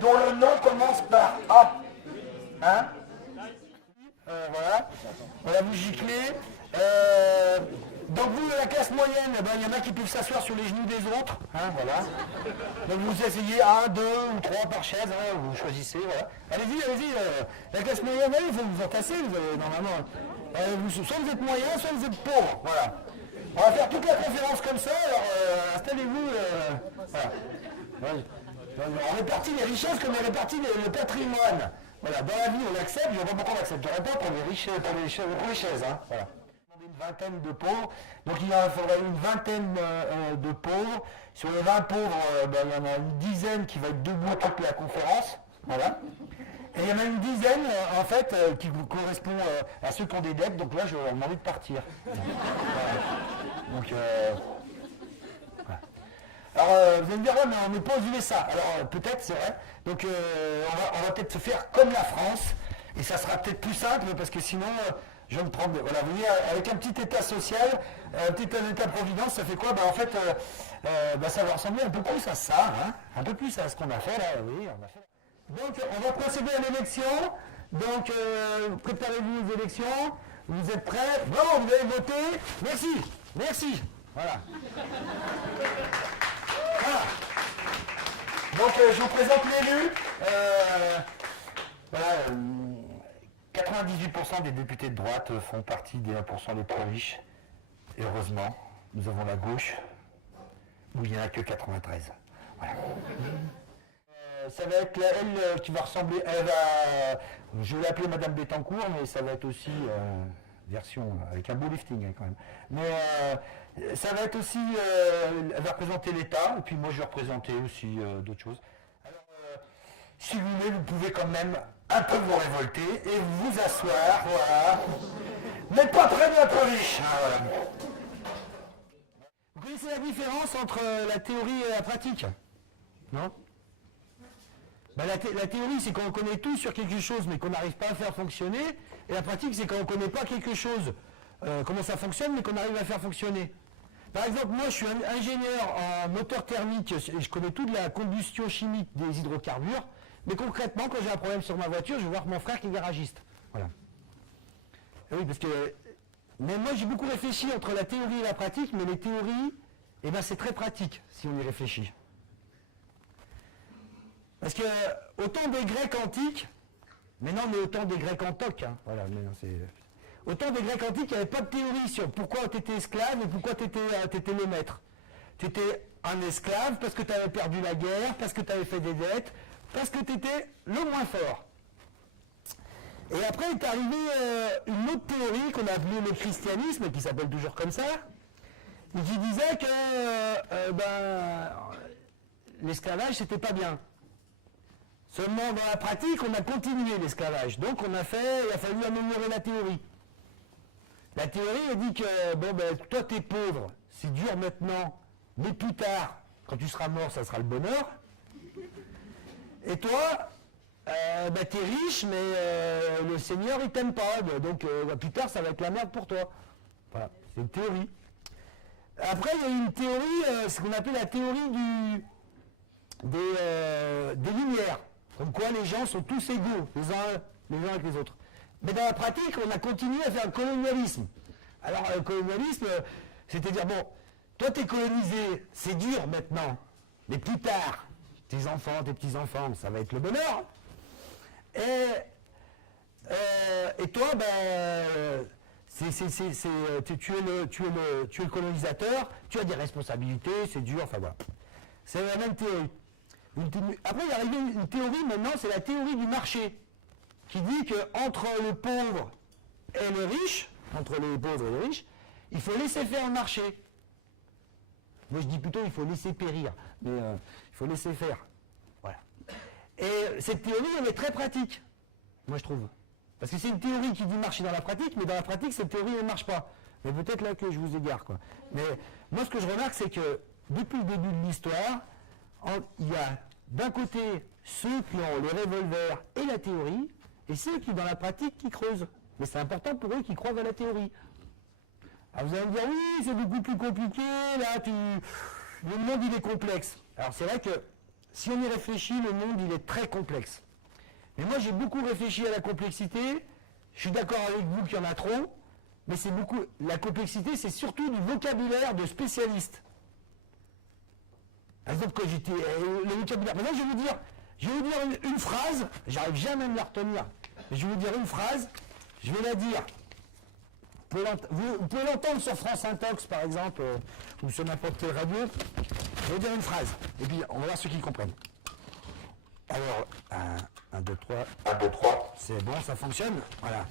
dont le nom commence par A. Hein? Voilà. Voilà, vous giclez. Donc vous, la classe moyenne, eh ben, il y en a qui peuvent s'asseoir sur les genoux des autres. Hein, voilà. Donc vous essayez 1, 2 ou 3 par chaise, hein, vous choisissez. Voilà. Allez-y, allez-y. La classe moyenne, il faut vous entasser, normalement. Soit vous êtes moyen, soit vous êtes pauvre. Voilà. On va faire toute la conférence comme ça, alors installez-vous. Voilà. On répartit les richesses comme on répartit le patrimoine. Voilà, dans la vie on l'accepte, je ne vois pas pourquoi on l'accepterait pas pour les richesses, hein. Voilà. Une vingtaine de pauvres, donc il en faudrait une vingtaine de pauvres. Sur les 20 pauvres, il y en a une dizaine qui va être debout toute la conférence. Voilà. Et il y en a une dizaine, en fait, qui correspond à ceux qui ont des dettes, donc là je vais leur demander de partir. Voilà. Donc, voilà. Alors, vous allez me dire, ouais, mais on n'est pas aux USA. Alors, peut-être, c'est vrai. Donc, on va peut-être se faire comme la France, et ça sera peut-être plus simple, parce que sinon, je vais me prendre. Voilà, vous voyez, avec un petit état social, un petit état-providence, ça fait quoi? En fait, ça va ressembler un peu plus à ça, hein, un peu plus à ce qu'on a fait là. Oui, on a fait. Donc, on va procéder à l'élection. Donc, préparez-vous aux élections. Vous êtes prêts? Bravo, vous allez voter. Merci, merci. Voilà. Voilà. Donc, je vous présente l'élu. Voilà, 98% des députés de droite font partie des 1% les plus riches. Et heureusement, nous avons la gauche, où il n'y en a que 93. Voilà. Ça va être elle qui va ressembler, je vais l'appeler Madame Bettencourt, mais ça va être aussi version avec un beau lifting hein, quand même. Mais ça va être aussi, elle va représenter l'État, et puis moi je vais représenter aussi d'autres choses. Alors, si vous voulez, vous pouvez quand même un peu vous révolter et vous asseoir, voilà. Mais pas très bien trop riche. Hein, voilà. Vous connaissez la différence entre la théorie et la pratique? Non? La théorie, c'est quand on connaît tout sur quelque chose, mais qu'on n'arrive pas à faire fonctionner. Et la pratique, c'est quand on ne connaît pas quelque chose, comment ça fonctionne, mais qu'on arrive à faire fonctionner. Par exemple, moi, je suis ingénieur en moteur thermique, et je connais toute la combustion chimique des hydrocarbures. Mais concrètement, quand j'ai un problème sur ma voiture, je vais voir mon frère qui est garagiste. Voilà. Et oui, parce que... Mais moi, j'ai beaucoup réfléchi entre la théorie et la pratique, mais les théories, c'est très pratique, si on y réfléchit. Parce que, au temps des Grecs antiques, maintenant on est au temps des Grecs antiques, hein, voilà, au temps des Grecs antiques, il n'y avait pas de théorie sur pourquoi tu étais esclave et pourquoi tu étais le maître. Tu étais un esclave parce que tu avais perdu la guerre, parce que tu avais fait des dettes, parce que tu étais le moins fort. Et après est arrivé une autre théorie qu'on a appelée le christianisme, qui s'appelle toujours comme ça, et qui disait que l'esclavage c'était pas bien. Seulement dans la pratique, on a continué l'esclavage. Donc il a fallu améliorer la théorie. La théorie, elle dit que toi t'es pauvre, c'est dur maintenant, mais plus tard, quand tu seras mort, ça sera le bonheur. Et toi, t'es riche, mais le Seigneur il t'aime pas, donc plus tard ça va être la merde pour toi. Voilà, c'est une théorie. Après, il y a une théorie, ce qu'on appelle la théorie des lumières. Comme quoi les gens sont tous égaux, les uns avec les autres. Mais dans la pratique, on a continué à faire le colonialisme. Alors le colonialisme, c'est-à-dire, toi t'es colonisé, c'est dur maintenant, mais plus tard, tes enfants, tes petits-enfants, ça va être le bonheur. Et toi, tu es le colonisateur, tu as des responsabilités, c'est dur, enfin voilà. C'est la même théorie. Après, il est arrivé une théorie maintenant, c'est la théorie du marché, qui dit qu'entre le pauvre et le riche, entre les pauvres et les riches, il faut laisser faire le marché. Moi je dis plutôt il faut laisser périr, mais il faut laisser faire. Voilà. Et cette théorie, elle est très pratique, moi je trouve. Parce que c'est une théorie qui dit marcher dans la pratique, mais dans la pratique, cette théorie ne marche pas. Mais peut-être là que je vous égare, quoi. Mais moi ce que je remarque, c'est que depuis le début de l'histoire, il y a d'un côté ceux qui ont les revolvers et la théorie, et ceux qui, dans la pratique, qui creusent. Mais c'est important pour eux qui croient à la théorie. Alors vous allez me dire, oui, c'est beaucoup plus compliqué, là, le monde il est complexe. Alors c'est vrai que si on y réfléchit, le monde, il est très complexe. Mais moi, j'ai beaucoup réfléchi à la complexité. Je suis d'accord avec vous qu'il y en a trop, mais c'est beaucoup. La complexité, c'est surtout du vocabulaire de spécialistes. Par exemple, quand j'étais. Le vocabulaire. Maintenant, je vais vous dire une phrase, j'arrive jamais à me la retenir. Mais je vais vous dire une phrase, je vais la dire. Vous pouvez l'entendre sur France Intox, par exemple, ou sur n'importe quelle radio. Je vais dire une phrase, et puis on va voir ceux qui comprennent. Alors, 1, 2, 3. 1, 2, 3. C'est bon, ça fonctionne? Voilà.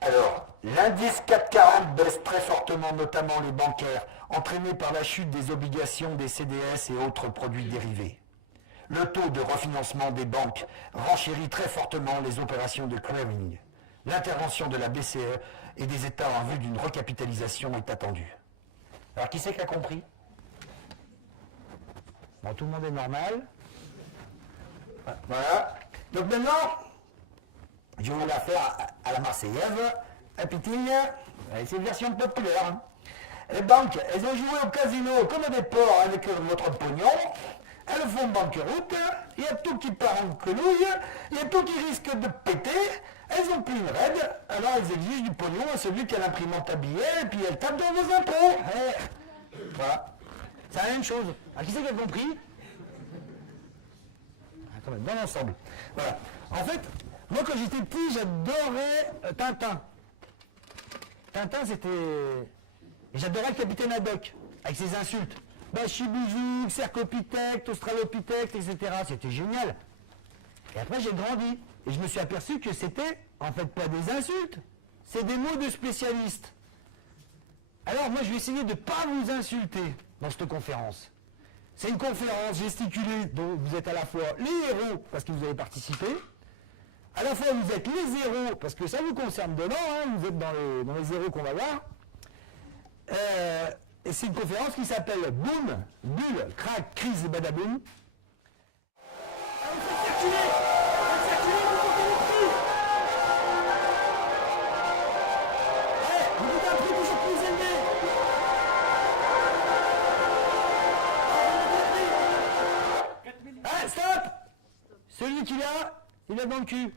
Alors, l'indice 440 baisse très fortement, notamment les bancaires, entraîné par la chute des obligations des CDS et autres produits dérivés. Le taux de refinancement des banques renchérit très fortement les opérations de clearing. L'intervention de la BCE et des États en vue d'une recapitalisation est attendue. Alors, qui c'est qui a compris? Bon, tout le monde est normal. Voilà. Donc maintenant, je vais vous la faire à la Marseillaise. Un piting. C'est une version populaire. Hein. Les banques, elles ont joué au casino comme des porcs avec votre pognon. Elles font banqueroute. Il y a tout qui part en quenouille. Il y a tout qui risque de péter. Elles ont pris une raide. Alors elles exigent du pognon à celui qui a l'imprimante à billets. Et puis elles tapent dans vos impôts. Voilà. C'est la même chose. Alors, qui c'est qui a compris? Dans l'ensemble. Voilà. En fait, moi quand j'étais petit, j'adorais Tintin. Tintin, c'était... Et j'adorais le capitaine Haddock, avec ses insultes. Bachibouzouk, Cercopithèque, Australopithèque, etc. C'était génial. Et après, j'ai grandi. Et je me suis aperçu que c'était, en fait, pas des insultes. C'est des mots de spécialistes. Alors, moi, je vais essayer de ne pas vous insulter dans cette conférence. C'est une conférence gesticulée dont vous êtes à la fois les héros parce que vous avez participé, à la fois vous êtes les héros parce que ça vous concerne dedans, hein, vous êtes dans les héros qu'on va voir. Et c'est une conférence qui s'appelle Boom, Bulle, Crack, Crise et Badaboum. Ah, vous faites circuler, vous montez les prix. Vous montez un prix toujours plus élevé. Ah, stop! Celui qui l'a, il a dans le cul.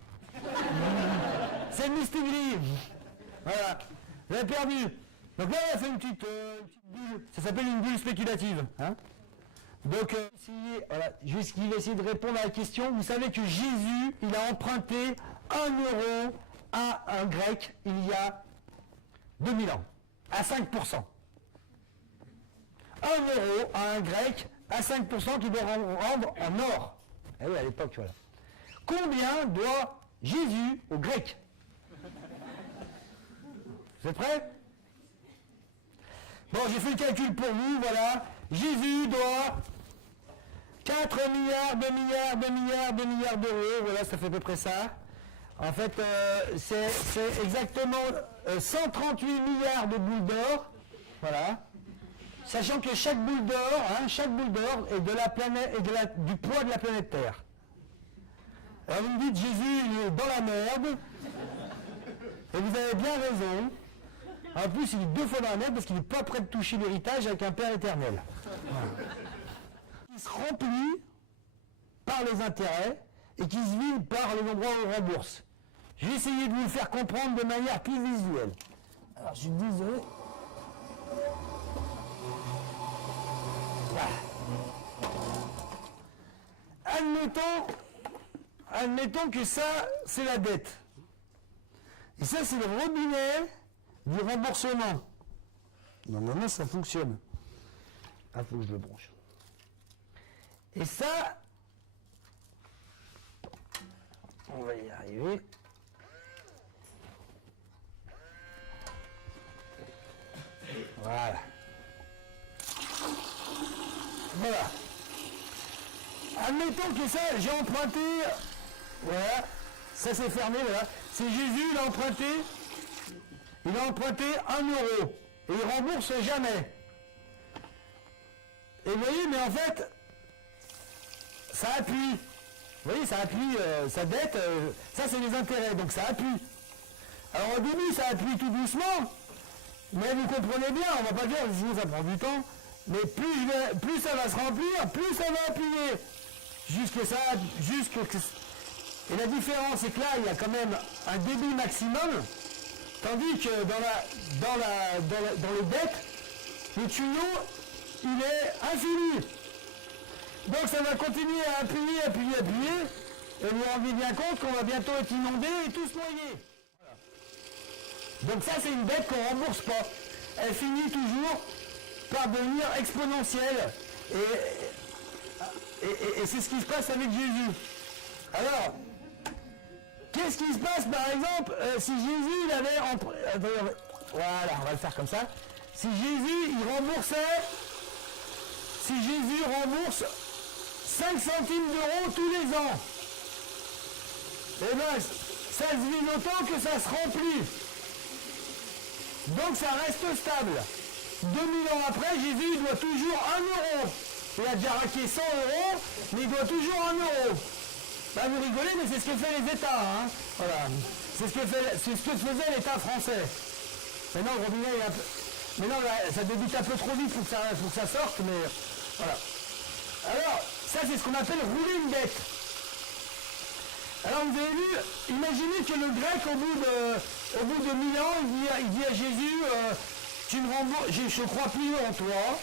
C'est le Mistigli. Voilà. Vous avez perdu. Donc là, on a fait une petite bulle. Ça s'appelle une bulle spéculative. Hein, donc, voilà, je vais essayer de répondre à la question. Vous savez que Jésus, il a emprunté 1 euro à un grec il y a 2000 ans, à 5%. 1 euro à un grec à 5% qu'il doit rendre en or. Eh oui, à l'époque, voilà. Combien doit Jésus aux Grecs? Vous êtes prêts? Bon, j'ai fait le calcul pour vous, voilà. Jésus doit 4 milliards, 2 milliards, 2 milliards, 2 milliards d'euros. Voilà, ça fait à peu près ça. En fait, c'est exactement 138 milliards de boules d'or. Voilà. Sachant que chaque boule d'or, est de la planète et du poids de la planète Terre. Alors vous me dites, Jésus, il est dans la merde. Et vous avez bien raison. En plus, il est 2 fois dans la merde parce qu'il n'est pas prêt de toucher l'héritage avec un Père éternel. Voilà. Il se remplit par les intérêts et qui se vide par les endroits où on rembourse. Je vais essayer de vous le faire comprendre de manière plus visuelle. Alors, je suis désolé. Admettons que ça, c'est la dette. Et ça, c'est le robinet du remboursement. Normalement, ça fonctionne. Ah, faut que je le branche. Et ça, on va y arriver. Voilà. Voilà. Admettons que ça, j'ai emprunté, voilà, ça c'est fermé, voilà. C'est Jésus, il a emprunté 1 euro, et il rembourse jamais. Et vous voyez, mais en fait, ça appuie. Vous voyez, ça appuie, sa dette, ça c'est les intérêts, donc ça appuie. Alors au début, ça appuie tout doucement, mais vous comprenez bien, on va pas dire, sinon ça prend du temps. Mais plus ça va se remplir, plus ça va appuyer. Et la différence, c'est que là, il y a quand même un débit maximum, tandis que dans les dettes, le tuyau, il est infini. Donc ça va continuer à appuyer, et vous vous rendez bien compte qu'on va bientôt être inondé et tous noyés. Voilà. Donc ça, c'est une dette qu'on ne rembourse pas. Elle finit toujours par devenir exponentielle. Et c'est ce qui se passe avec Jésus. Alors, qu'est-ce qui se passe par exemple si Jésus il avait... Voilà, on va le faire comme ça. Si Jésus rembourse 5 centimes d'euros tous les ans, eh bien, ça se vide autant que ça se remplit. Donc ça reste stable. 2000 ans après, Jésus doit toujours 1 euro. Il a déjà raqué 100 euros, mais il doit toujours 1 euro. Bah, vous rigolez, mais c'est ce que fait les États. Hein. Voilà. C'est ce que faisait l'État français. Maintenant, le robinet est un peu... Maintenant, ça débite un peu trop vite pour que ça sorte, mais voilà. Alors, ça, c'est ce qu'on appelle rouler une dette. Alors, vous avez vu, imaginez que le grec, au bout de 1000 ans, il dit à Jésus, tu me rembourses, je ne crois plus en toi.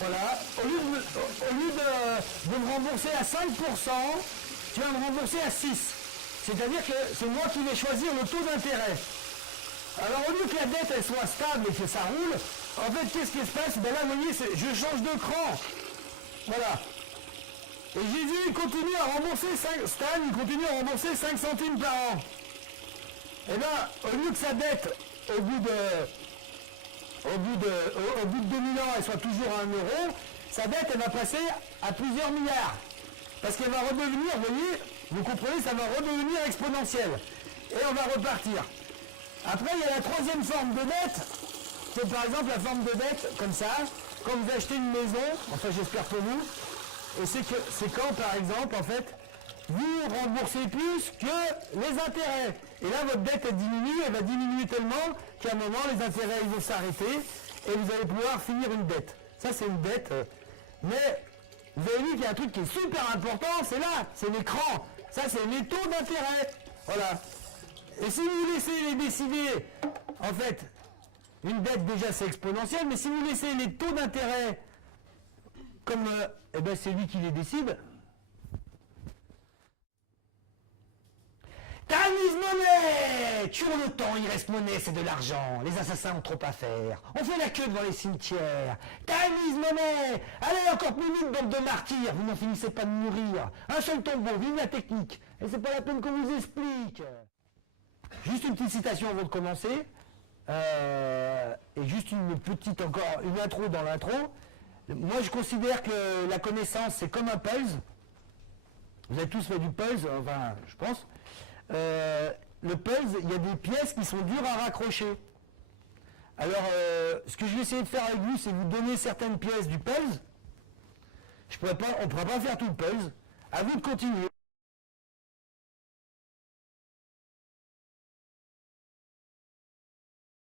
Voilà. Au lieu de me rembourser à 5%, tu vas me rembourser à 6%. C'est-à-dire que c'est moi qui vais choisir le taux d'intérêt. Alors au lieu que la dette elle soit stable et que ça roule, en fait qu'est-ce qui se passe? Ben là vous voyez, je change de cran. Voilà. Et Jésus il continue à rembourser 5 centimes par an. Et bien, au lieu que sa dette, au bout de 2000 ans, elle soit toujours à 1 euro, sa dette elle va passer à plusieurs milliards. Parce qu'elle va redevenir, vous voyez, vous comprenez, ça va redevenir exponentiel. Et on va repartir. Après, il y a la troisième forme de dette. C'est par exemple la forme de dette, comme ça, quand vous achetez une maison, enfin j'espère pour vous, et c'est quand, par exemple, en fait, vous remboursez plus que les intérêts. Et là, votre dette elle va diminuer tellement qu'à un moment, les intérêts ils vont s'arrêter et vous allez pouvoir finir une dette. Ça, c'est une dette. Mais vous avez vu qu'il y a un truc qui est super important, c'est là, c'est l'écran. Ça, c'est les taux d'intérêt. Voilà. Et si vous laissez les décider, en fait, une dette déjà c'est exponentiel, mais si vous laissez les taux d'intérêt comme eh ben c'est lui qui les décide. Time is money! Tuons le temps, il reste monnaie, c'est de l'argent. Les assassins ont trop à faire. On fait la queue devant les cimetières. Time is money! Allez, encore minutes, bande de martyrs. Vous n'en finissez pas de mourir. Un seul tombeau, vive la technique. Et c'est pas la peine qu'on vous explique. Juste une petite citation avant de commencer. Et juste une intro dans l'intro. Moi, je considère que la connaissance, c'est comme un puzzle. Vous avez tous fait du puzzle, enfin, je pense. Le puzzle, il y a des pièces qui sont dures à raccrocher. Alors, ce que je vais essayer de faire avec vous, c'est vous donner certaines pièces du puzzle. On ne pourra pas faire tout le puzzle. À vous de continuer.